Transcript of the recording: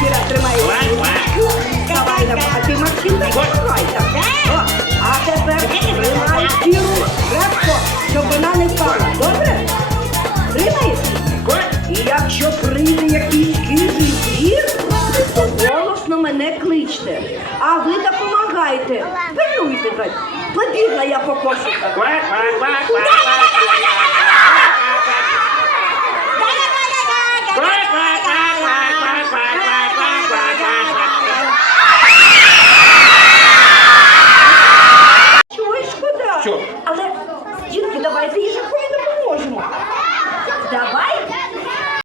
Кіра, тримай. Давай, давай. А ти Максим тримайся. А тепер тримай Кіру крепко, щоб вона не впала. Добре? Тримаєш? І якщо прийде якийсь звір, то голосно мене кличте. А ви допомагайте. Пильнуйте. так. Побігла я по кошиках. Давай